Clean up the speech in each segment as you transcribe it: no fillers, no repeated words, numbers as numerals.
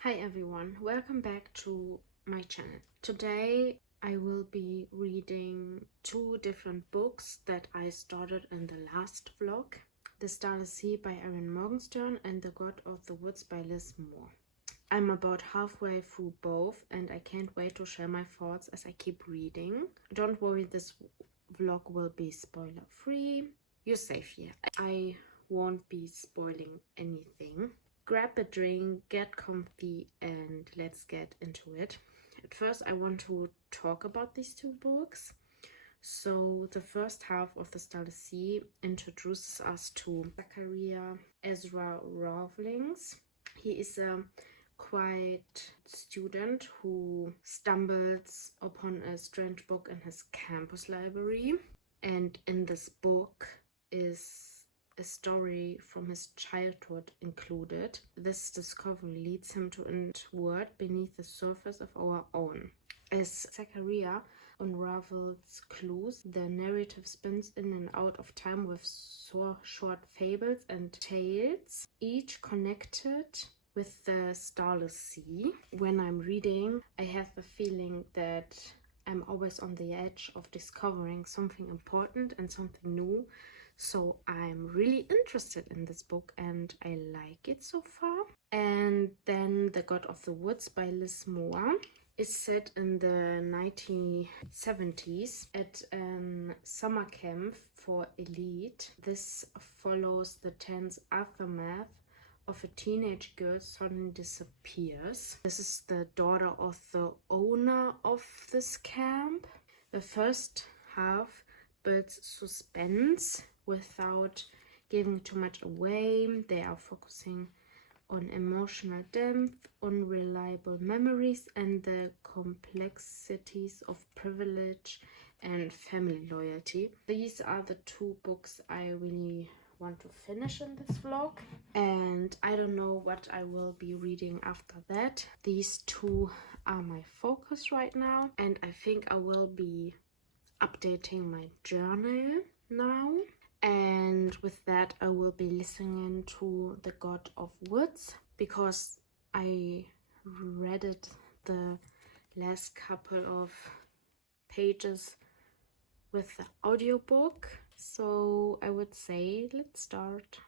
Hi everyone, welcome back to my channel. Today I will be reading two different books that I started in the last vlog. The Starless Sea by Erin Morgenstern and The God of the Woods by Liz Moore. I'm about halfway through both and I can't wait to share my thoughts as I keep reading. Don't worry, this vlog will be spoiler free. You're safe here. I won't be spoiling anything. Grab a drink, get comfy, and let's get into it. At first, I want to talk about these two books. So, the first half of The Starless Sea introduces us to Zachariah Ezra Rawlings. He is a quiet student who stumbles upon a strange book in his campus library. And in this book is a story from his childhood included. This discovery leads him to a world beneath the surface of our own. As Zachariah unravels clues, the narrative spins in and out of time with short fables and tales, each connected with the Starless Sea. When I'm reading, I have the feeling that I'm always on the edge of discovering something important and something new. So I'm really interested in this book and I like it so far. And then The God of the Woods by Liz Moore is set in the 1970s at a summer camp for elite. This follows the tense aftermath of a teenage girl suddenly disappears. This is the daughter of the owner of this camp. The first half builds suspense without giving too much away. They are focusing on emotional depth, unreliable memories, and the complexities of privilege and family loyalty. These are the two books I really want to finish in this vlog, and I don't know what I will be reading after that. These two are my focus right now, and I think I will be updating my journal now. And with that, I will be listening to The God of Woods because I read it the last couple of pages with the audiobook. So I would say let's start.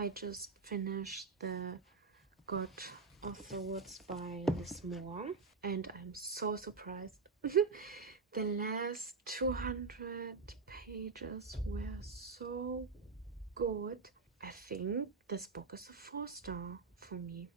I just finished The God of the Woods by Liz Moore, and I'm so surprised. The last 200 pages were so good. I think this book is a 4-star for me.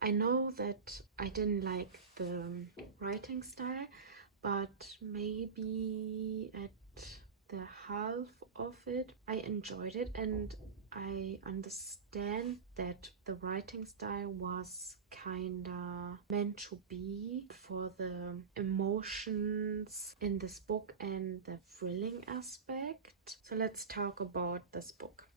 I know that I didn't like the writing style, but maybe at the half of it I enjoyed it, and I understand that the writing style was kinda meant to be for the emotions in this book and the thrilling aspect. So let's talk about this book.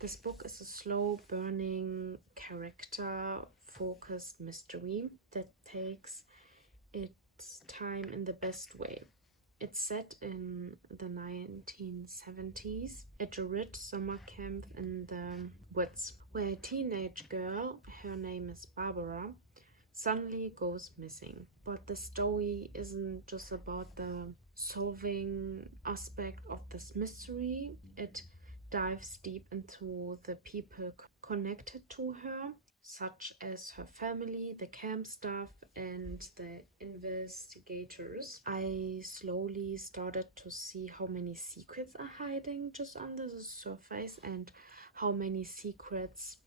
This book is a slow burning character focused mystery that takes its time in the best way. It's set in the 1970s at a rich summer camp in the woods, where a teenage girl, her name is Barbara, suddenly goes missing. But the story isn't just about the solving aspect of this mystery. It dives deep into the people connected to her, such as her family, the camp staff, and the investigators. I slowly started to see how many secrets are hiding just under the surface, and how many secrets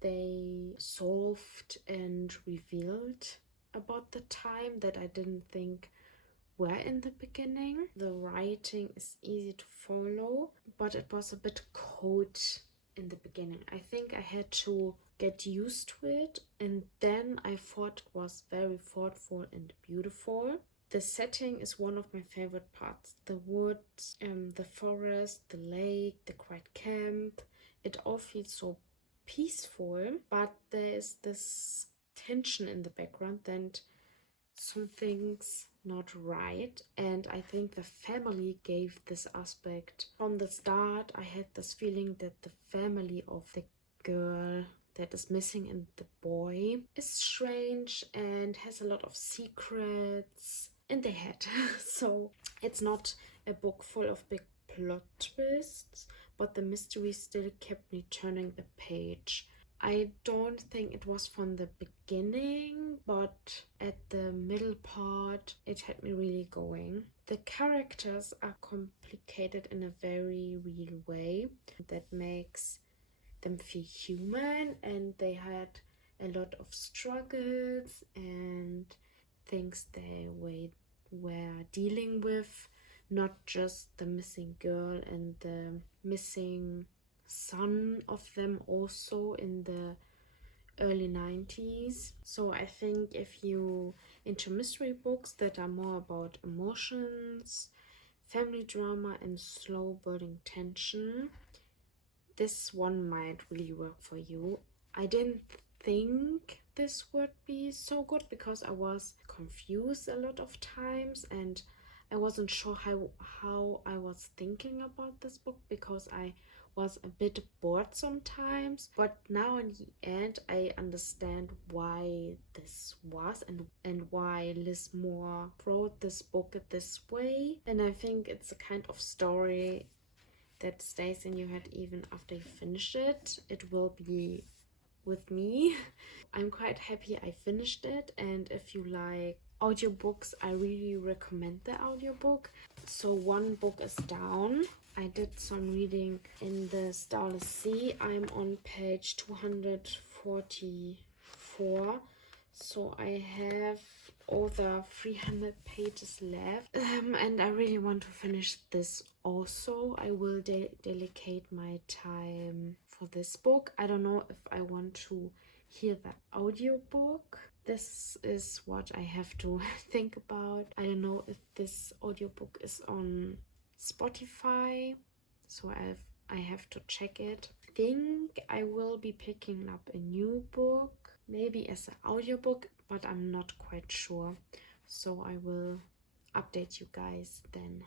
they solved and revealed about the time that I didn't think were in the beginning. The writing is easy to follow, but it was a bit cold in the beginning. I think I had to get used to it, and then I thought it was very thoughtful and beautiful. The setting is one of my favorite parts. The woods, the forest, the lake, the quiet camp. It all feels so peaceful, but there's this tension in the background and something's not right. And I think the family gave this aspect. From the start, I had this feeling that the family of the girl that is missing and the boy is strange and has a lot of secrets in their head. So it's not a book full of big plot twists, but the mystery still kept me turning the page. I don't think it was from the beginning, but at the middle part it had me really going. The characters are complicated in a very real way that makes them feel human, and they had a lot of struggles and things they were dealing with, not just the missing girl and the missing son of them also in the early 90s. So I think if you into mystery books that are more about emotions, family drama, and slow building tension, this one might really work for you. I didn't think this would be so good because I was confused a lot of times, and I wasn't sure how I was thinking about this book because I was a bit bored sometimes. But now in the end I understand why this was and why Liz Moore wrote this book this way. And I think it's a kind of story that stays in your head even after you finish it. It will be with me. I'm quite happy I finished it, and if you like audiobooks, I really recommend the audiobook. So one book is down. I did some reading in the Starless Sea. I'm on page 244, so I have over 300 pages left, and I really want to finish this also. I will dedicate my time for this book. I don't know if I want to hear the audiobook. This is what I have to think about. I don't know if this audiobook is on Spotify, so I have to check it. I think I will be picking up a new book, maybe as an audiobook, but I'm not quite sure. So I will update you guys then.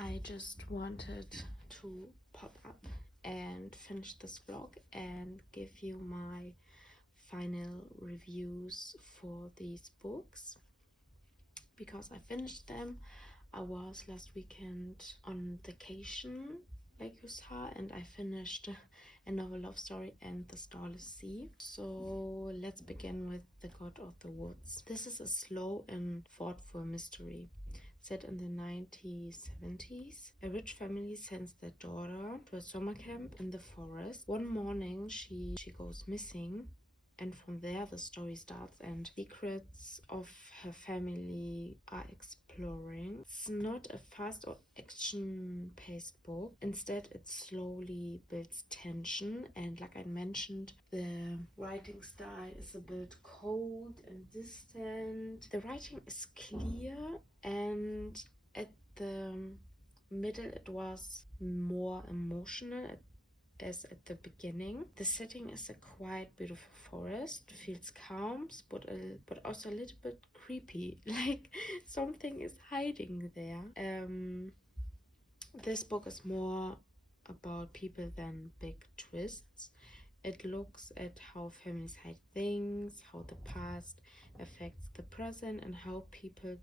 I just wanted to pop up and finish this vlog and give you my final reviews for these books because I finished them. I was last weekend on vacation, like you saw, and I finished A Novel Love Story and The Starless Sea. So let's begin with The God of the Woods. This is a slow and thoughtful mystery set in the 1970s. A rich family sends their daughter to a summer camp in the forest. One morning she goes missing, and from there the story starts and secrets of her family are exploring. It's not a fast or action-paced book. Instead, it slowly builds tension, and like I mentioned, the writing style is a bit cold and distant. The writing is clear, and at the middle it was more emotional as at the beginning. The setting is a quiet, beautiful forest. Feels calm, but also a little bit creepy. Like something is hiding there. This book is more about people than big twists. It looks at how families hide things, how the past affects the present, and how people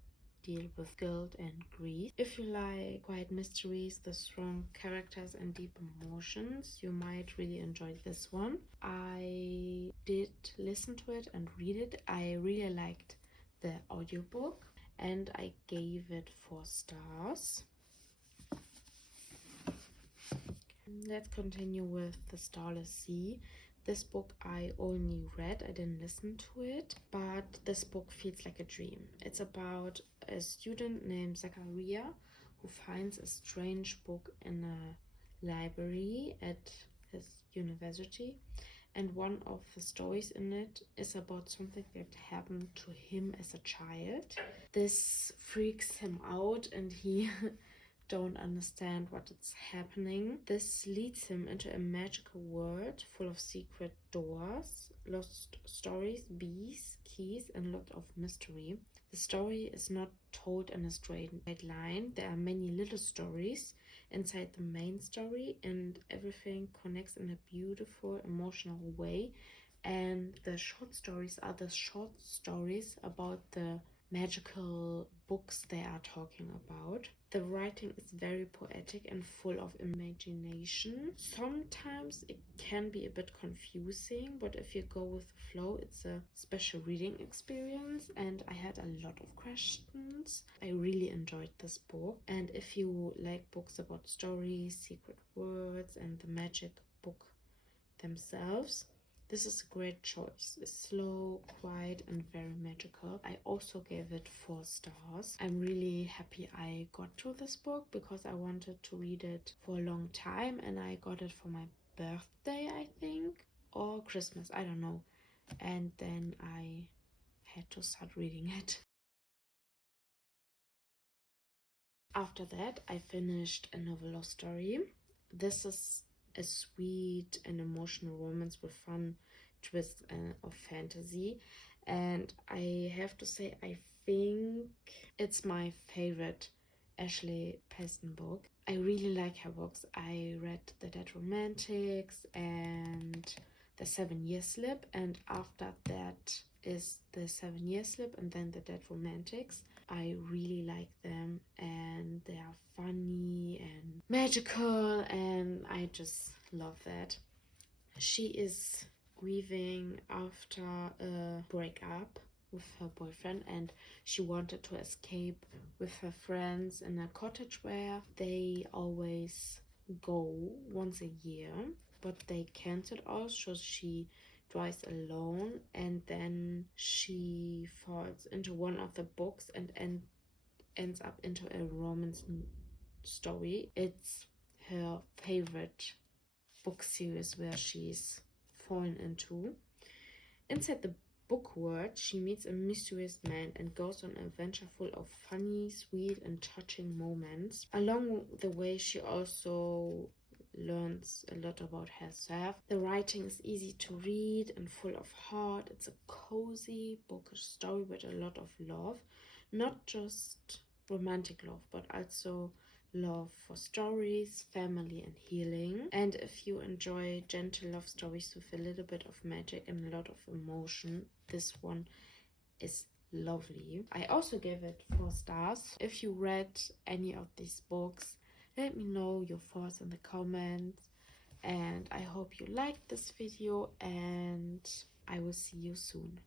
deal with guilt and grief. If you like quiet mysteries, the strong characters and deep emotions, you might really enjoy this one. I did listen to it and read it. I really liked the audiobook and I gave it 4 stars. Let's continue with The Starless Sea. This book I only read, I didn't listen to it, but this book feels like a dream. It's about a student named Zachariah who finds a strange book in a library at his university, and one of the stories in it is about something that happened to him as a child. This freaks him out and he don't understand what is happening. This leads him into a magical world full of secret doors, lost stories, bees, keys, and lots of mystery. The story is not told in a straight line. There are many little stories inside the main story, and everything connects in a beautiful, emotional way. And the short stories are the short stories about the magical books they are talking about. The writing is very poetic and full of imagination. Sometimes it can be a bit confusing, but if you go with the flow, it's a special reading experience, and I had a lot of questions. I really enjoyed this book, and if you like books about stories, secret words, and the magic book themselves, this is a great choice. It's slow, quiet, and very magical. I also gave it 4 stars. I'm really happy I got to this book because I wanted to read it for a long time, and I got it for my birthday, I think, or Christmas, I don't know. And then I had to start reading it. After that, I finished A Novel Love Story. This is a sweet and emotional romance with fun twists of fantasy, and I have to say I think it's my favorite Ashley Preston book. I really like her books. I read The Dead Romantics and The 7-Year Slip, and after that is The 7-Year Slip and then The Dead Romantics. I really like them, and they are funny and magical, and I just love that. She is grieving after a breakup with her boyfriend, and she wanted to escape with her friends in a cottage where they always go once a year, but they canceled all, so she drives alone, and then she falls into one of the books and ends up into a romance story. It's her favorite book series where she's fallen into. Inside the book world, she meets a mysterious man and goes on an adventure full of funny, sweet, and touching moments. Along the way, she also learns a lot about herself. The writing is easy to read and full of heart. It's a cozy, bookish story with a lot of love. Not just romantic love, but also love for stories, family and healing. And if you enjoy gentle love stories with a little bit of magic and a lot of emotion, this one is lovely. I also gave it 4 stars. If you read any of these books, let me know your thoughts in the comments. And I hope you liked this video, and I will see you soon.